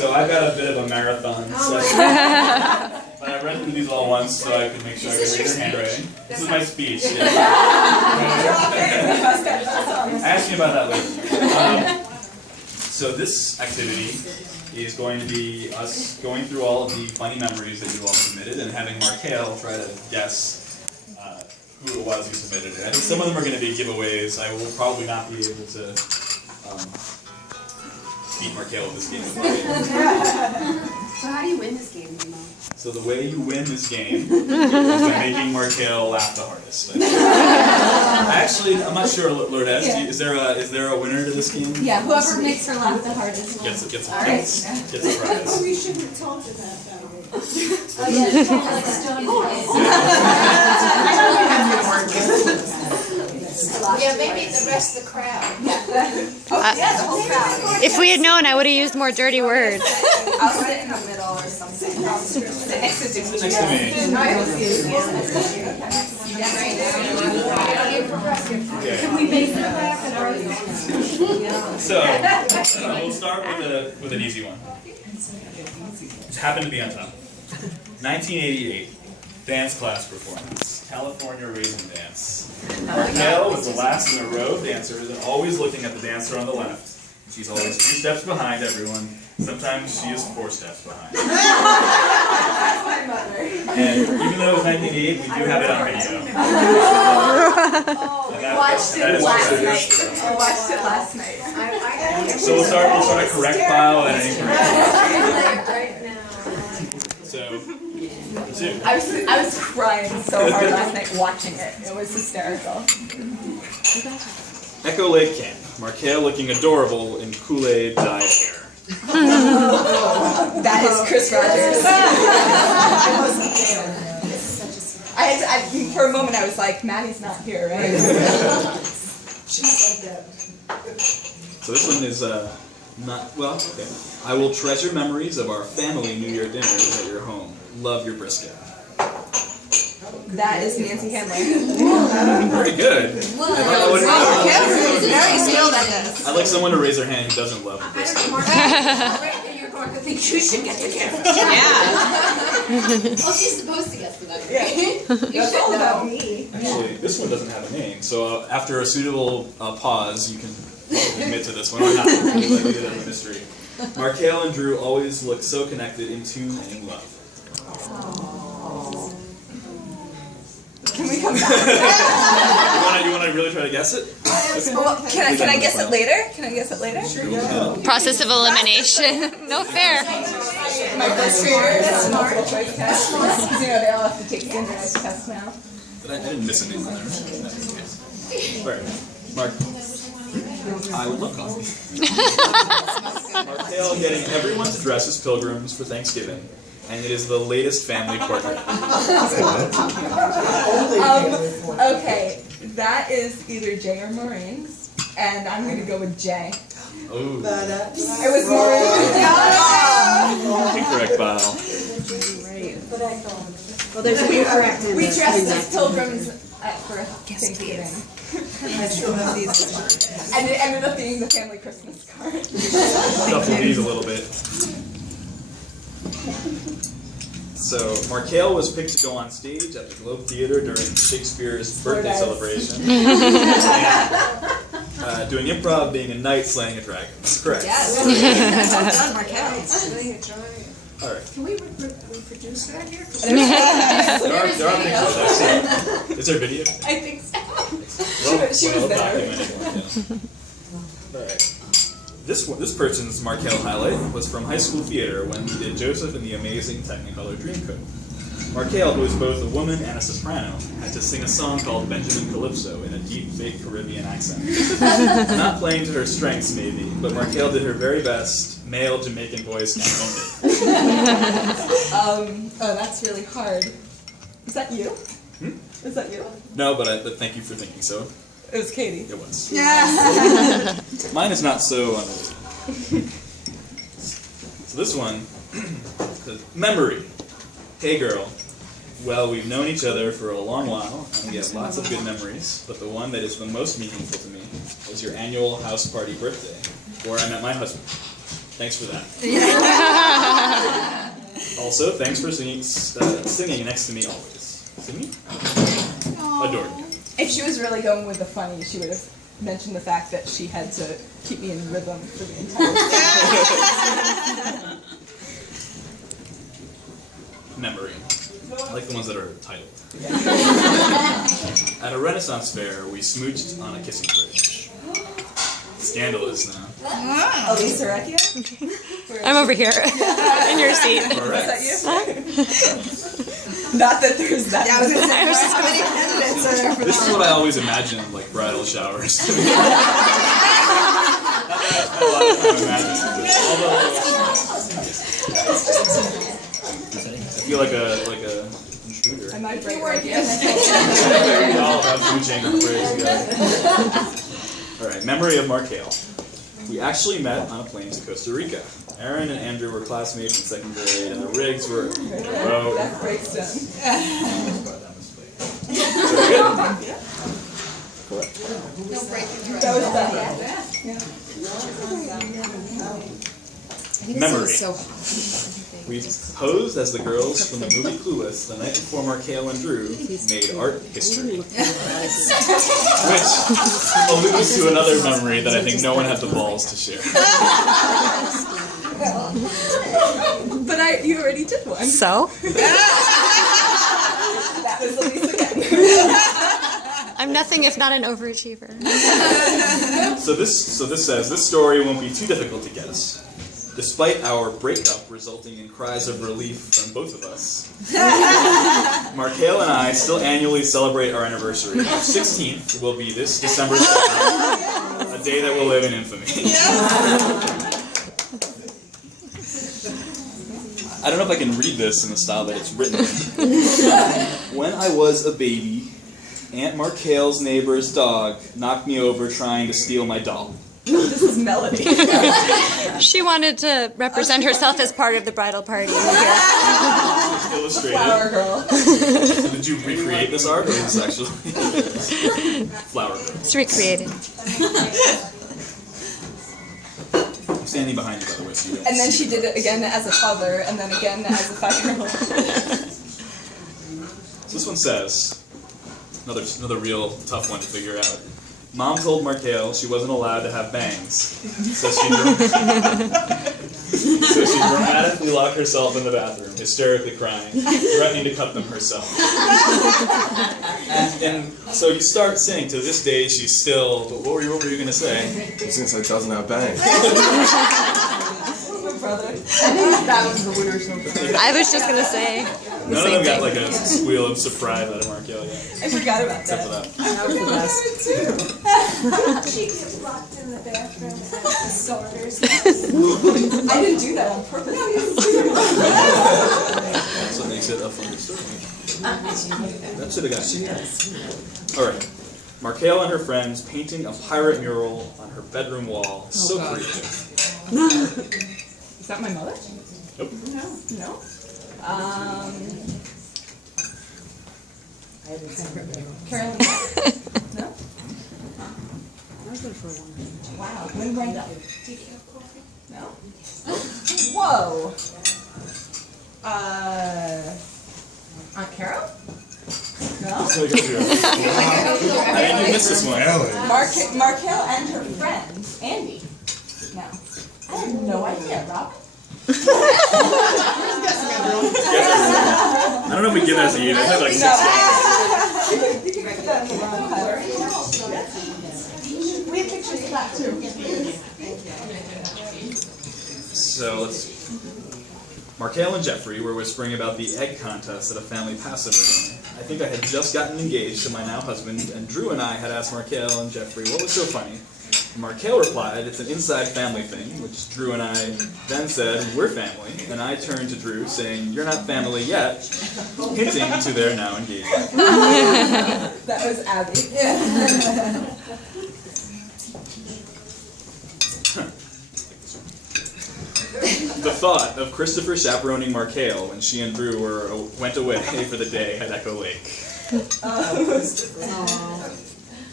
So I've got a bit of a marathon, but I read through these all once so I could make sure I could read your handwriting. This is my speech. Yeah. Ask me about that later. So this activity is going to be us going through all of the funny memories that you all submitted and having Marcail try to guess who it was who submitted it. I think some of them are going to be giveaways. I will probably not be able to beat Marcail with this game. So how do you win this game, Nemo? So the way you win this game is by making Marcail laugh the hardest. I'm not sure, Lourdes, is there a winner to this game? Yeah, whoever makes her laugh the hardest gets a prize. We shouldn't have told you that, though. Oh yeah, it's kind of like Stone Yeah, maybe the rest of the crowd. yeah, the whole crowd. If we had known, I would have used more dirty words. I'll sit in the middle or something. I'll sit next to Next to me. Can we make her laugh at ours? So we'll start with an easy one. It happened to be on top. 1988, dance class performance, California Raisin Dance. Marcail was the last in a row of dancers and always looking at the dancer on the left. She's always 2 steps behind everyone. Sometimes she is 4 steps behind. And even though it was 1988, we do have it on video. We watched it last night. So we'll start a correct file and an incorrect file. So, I was crying so hard last night watching it. It was hysterical. Echo Lake Camp. Marcail looking adorable in Kool-Aid dyed hair. That is Chris Rogers. For a moment I was like, Maddie's not here, right? So this one is not, well, okay. I will treasure memories of our family New Year dinners at your home. Love your brisket. That is Nancy Handler. Very good. Is very skilled at this. I'd like someone to raise their hand who doesn't love brisket. You're going to think you should get the gift. Oh, she's supposed to guess the number. You should know me. Actually, this one doesn't have a name, so after a suitable pause, you can admit to this one or not. Leave it as a mystery. Marcail and Drew always look so connected, in tune, and in love. Can we come back? You want to really try to guess it? Can I guess it later? Can I guess it later? Sure. Process of elimination. No fair. My first graders, multiple choice tests. You know, they all have to take standardized tests now. But I didn't miss anything there. Alright, Mark. I would love coffee. Marcail getting everyone to dress as pilgrims for Thanksgiving. And it is the latest family portrait. Okay, that is either Jay or Maureen's, and I'm going to go with Jay. Ooh. It was Maureen. Incorrect file. Well, there's an incorrect in We this. dressed as pilgrims for Thanksgiving. And it ended up being the family Christmas card. Shuffle these a little bit. So, Marcail was picked to go on stage at the Globe Theatre during Shakespeare's birthday celebration. Doing improv, being a knight, slaying a dragon. Correct. Yes. Well done, Marcail. All right. Can we reproduce that here? There are pictures I've seen. Is there video? I think so. She was there. Documented one, yeah. All right. This person's Marcail highlight was from high school theater when he did Joseph in the Amazing Technicolor Dreamcoat. Marcail, who is both a woman and a soprano, had to sing a song called Benjamin Calypso in a deep, fake Caribbean accent. Not playing to her strengths, maybe, but Marcail did her very best male Jamaican voice and owned it. Oh, that's really hard. Is that you? Is that you? No, but thank you for thinking so. It was Katie. It was. Yeah. Mine is not so unrelated. So this one, says, memory. Hey girl. Well, we've known each other for a long while, and we have lots of good memories, but the one that is the most meaningful to me was your annual house party birthday, where I met my husband. Thanks for that. Also, thanks for singing next to me always. Singing? Adored you. If she was really going with the funny, she would have mentioned the fact that she had to keep me in rhythm for the entire time. Memory. I like the ones that are titled. At a Renaissance fair, we smooched on a kissing bridge. Scandalous now. Elisa Recchia? I'm over here in your seat. Correct. Is that you? Not that there's that. Yeah, I was going to say, there's so many candidates are there for This that. is what I always imagined, like bridal showers. I feel like a intruder. I might break right here. We all have mooching on the bridge together. All right, memory of Marcail. We actually met on a plane to Costa Rica. Aaron and Andrew were classmates in second grade, and the Riggs were That breaks down. That was bad. Memory. So We posed as the girls from the movie Clueless the night before Marcail and Drew made art history. Which alludes to another memory that I think no one had the balls to share. But you already did one. So? That was Elise again. I'm nothing if not an overachiever. So this says, this story won't be too difficult to guess. Despite our breakup resulting in cries of relief from both of us, Marcail and I still annually celebrate our anniversary. Our 16th will be this December 7th, a day that will live in infamy. I don't know if I can read this in the style that it's written. When I was a baby, Aunt Marcail's neighbor's dog knocked me over trying to steal my doll. This is Melody. She wanted to represent herself as part of the bridal party. Illustrated. Flower girl. So did you recreate this art, or is this actually Flower Girl? It's recreated. I'm standing behind you, by the way, so you don't And then see she did it again as a toddler, and then again as a 5-year-old. So this one says, another real tough one to figure out. Mom told Marcail she wasn't allowed to have bangs, so she dramatically locked herself in the bathroom, hysterically crying, threatening to cut them herself. And so you start saying, to this day she's still, but what were you going to say? Since I doesn't have bangs. My brother. I think that was the winner so far. I was just gonna say the None of same them got thing. like a squeal of surprise out of Marcail yet, I forgot about except for that. that. That was the best. She gets locked in the bathroom at the sorters. I didn't do that on purpose. That's what makes it a funny story. That should have got you. Alright. Marcail and her friends painting a pirate mural on her bedroom wall. So creative. Is that my mother? Nope. No? Carolyn? No? I was there for a while. Wow. When Brenda? No? Whoa. Aunt Carol? No? So you're I think you missed this one. Marcail and her friend, Andy. No. I have no idea, Rob. I don't know if we give that to you. I had like 6 seconds. You can put that in the wrong pile. We have pictures of that too. So let's see. Marcail and Jeffrey were whispering about the egg contest at a family Passover dinner. I think I had just gotten engaged to my now husband, and Drew and I had asked Marcail and Jeffrey what was so funny. And Marcail replied, "It's an inside family thing," which Drew and I then said, "We're family," and I turned to Drew saying, "You're not family yet," hinting to their now engagement. That was Abby. The thought of Christopher chaperoning Marcail when she and Drew went away for the day at Echo Lake.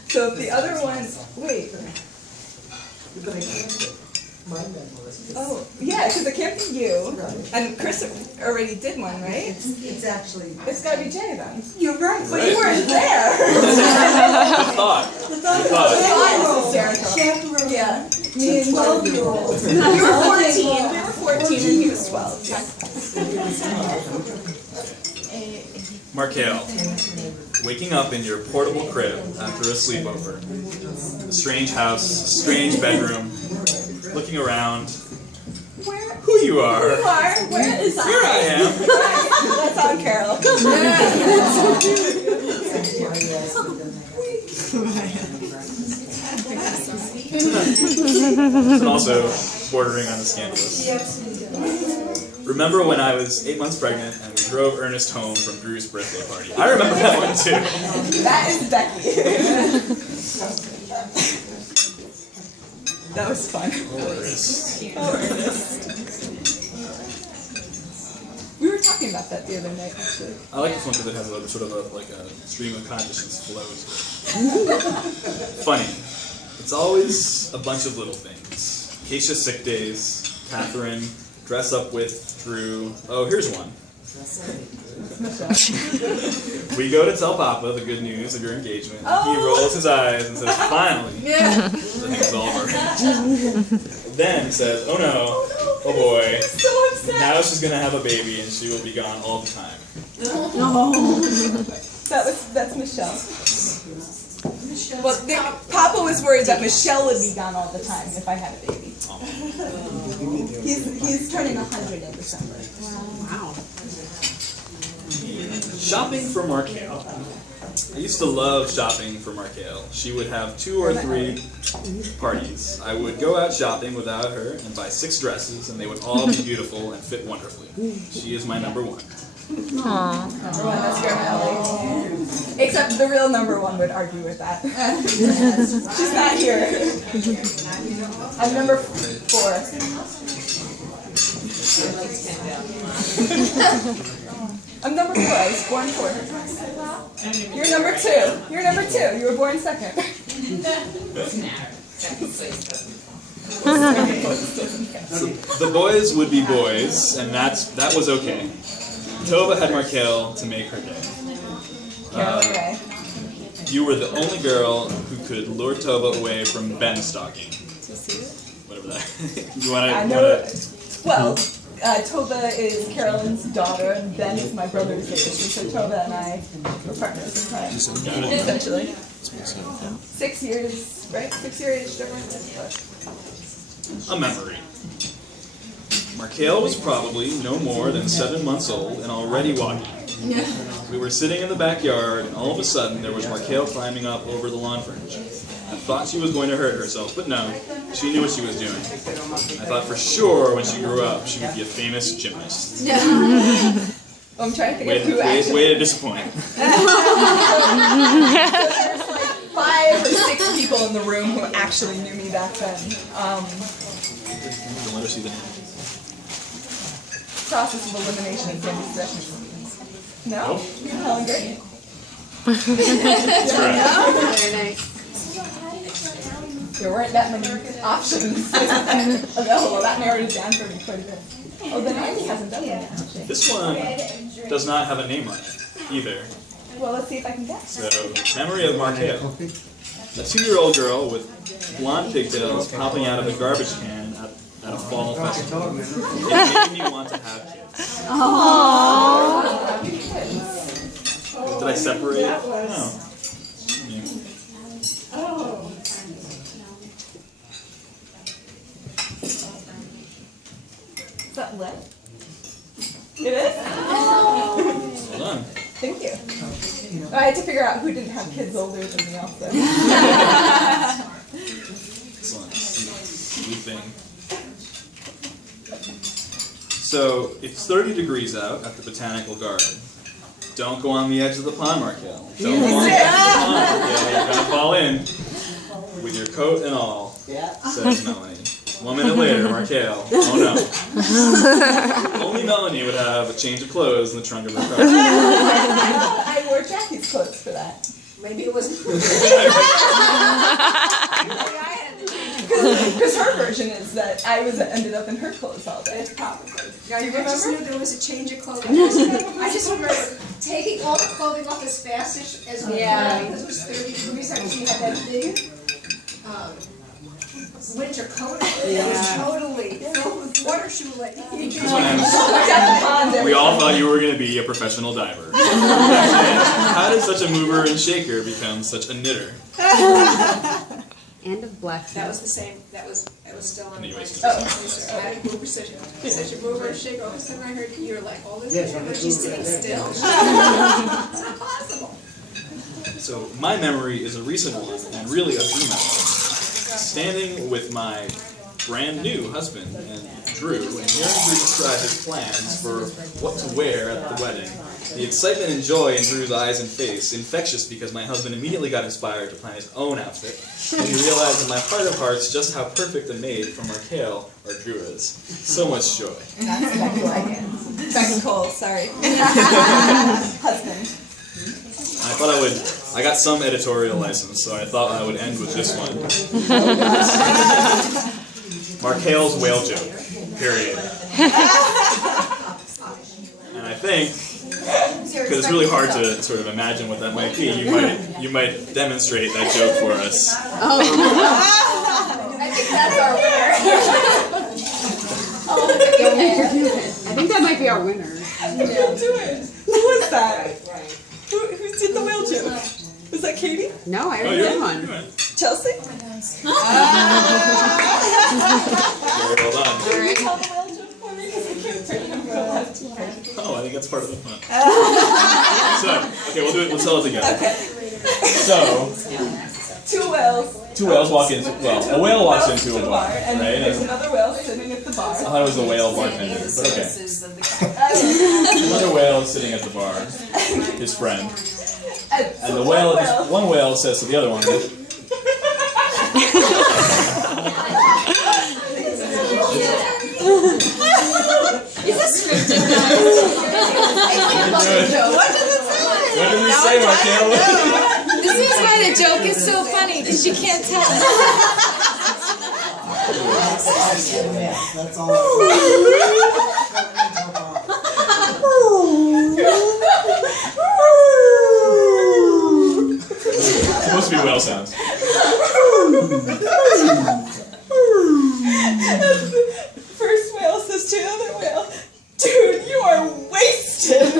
So if the other one, wait. Oh, yeah, because it can't be you. And Chris already did one, right? It's actually. It's got to be Jay then. You're right. But you weren't there. The thought. Hysterical. Yeah. Me and 12-year-olds. We were 14. We were 14 and he was 12. Yeah. Marcail, waking up in your portable crib after a sleepover. A strange house, strange bedroom, looking around. Where? Who you are? You are? Where is Here I am. That's on Carol. And also bordering on the scandalous. Remember when I was 8 months pregnant and we drove Ernest home from Drew's birthday party? I remember that one too. That is Becky. That was fun. Ernest. Oh, Ernest. We were talking about that the other night, actually. I like this one because it has a sort of like a stream of consciousness flow to it. Funny. It's always a bunch of little things. Keisha sick days, Catherine, dress up with Drew. Oh, here's one. We go to tell Papa the good news of your engagement. He rolls his eyes and says, finally, the thing's over. Then he says, oh no, oh boy, So upset. now she's going to have a baby and she will be gone all the time. That's Michelle. Well, Papa was worried that Michelle would be gone all the time if I had a baby. He's turning 100 in December. Wow. Shopping for Marcail. I used to love shopping for Marcail. She would have 2 or 3 parties. I would go out shopping without her and buy 6 dresses, and they would all be beautiful and fit wonderfully. She is my number 1. Aww. Number 1, that's Grandma Ellie. Except the real number 1 would argue with that. She's not here. I'm number 4. I'm number 4. I was born 4th. You're number 2. You're number 2. You were born 2nd. The boys would be boys, and that was okay. Tova had Marcail to make her day. Okay. You were the only girl who could lure Tova away from Ben stalking. Whatever that. You wanna? I know. Well, Tova is Carolyn's daughter, and Ben is my brother's age. So Tova and I were partners in crime. Essentially. 6 years, right? 6-year age difference. A memory. Marcail was probably no more than 7 months old and already walking. We were sitting in the backyard, and all of a sudden there was Marcail climbing up over the lawn furniture. I thought she was going to hurt herself, but no, she knew what she was doing. I thought for sure when she grew up she would be a famous gymnast. I'm trying to think of who actually. Way to disappoint. There's like 5 or 6 people in the room who actually knew me back then. Don't let her see the name. Process of elimination is Sandy's dressing. No? You're hungry? Very nice. There weren't that many options available. That narrowed it down for me quite a bit. Oh, then Andy hasn't done one yet, actually. This one does not have a name on it either. Well, let's see if I can guess. So, memory of Marcail. A 2-year-old girl with blonde pigtails popping out of a garbage can at a fall festival. It made me want to have kids. Aww. Did I separate it? No. Is that lit? It is? Well done. Thank you. I had to figure out who didn't have kids older than me also. Excellent. Sweet thing. So, it's 30 degrees out at the Botanical Garden. Don't go on the edge of the pond, Marcail. Don't go on the edge of the pond, Marcail. You're gonna fall in with your coat and all, says Melanie. 1 minute later, Marcail. Oh no. Only Melanie would have a change of clothes in the trunk of her car. I wore Jackie's clothes for that. Maybe it wasn't. Because Because her version is that I ended up in her clothes all day. It's probably. Do you I just remember? knew there was a change of clothing. I just remember taking all the clothing off as fast as we could because it was 30 degrees and she had that big winter coat. It was totally filled with water. She was like, We all thought you were going to be a professional diver. How did such a mover and shaker become such a knitter? And of black. that was the same. That was still on the Anyways. automatic mover, such a mover and shaker. All of a sudden I heard you're like all this time, but she's sitting still. It's not possible. So my memory is a recent one, and really a few memories. Standing with my brand new husband and Drew, and hearing Drew describe his plans for what to wear at the wedding. The excitement and joy in Drew's eyes and face, infectious because my husband immediately got inspired to plan his own outfit, and he realized in my heart of hearts just how perfect a maid from Marcail our Drew is. So much joy. That's exactly like it. Becky Cole, sorry. Husband. I got some editorial license, so I thought I would end with this one. Marcail's whale joke. Period. And I think, because it's really hard to sort of imagine what that might be, you might demonstrate that joke for us. Oh. I think that's our winner. I think that might be our winner. Do it. Who was that? Who did the whale joke? Was that Katie? No, I Oh, already you're did one. Chelsea? Very well done. Can you tell the whale joke for me? Because I can't remember the last two words. Oh, I think that's part of the fun. So, okay, we'll tell it together. Okay. So, Two whales. two whales walk into, well, a whale walks into a bar, and right? there's another whale sitting at the bar. I thought it was the whale bartender, but okay. Another whale is sitting at the bar, his friend. And the whale, one whale says to the other one, what did you say, Marcail? This is why the joke is so funny, because you can't tell. That's all. It's supposed to be whale sounds. First whale says to the other whale, "Dude, you are wasted."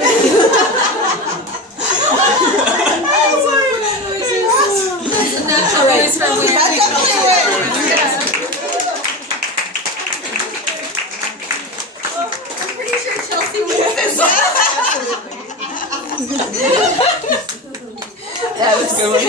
Natural noise from weird people. I'm pretty sure Chelsea wins this one. That was a good one.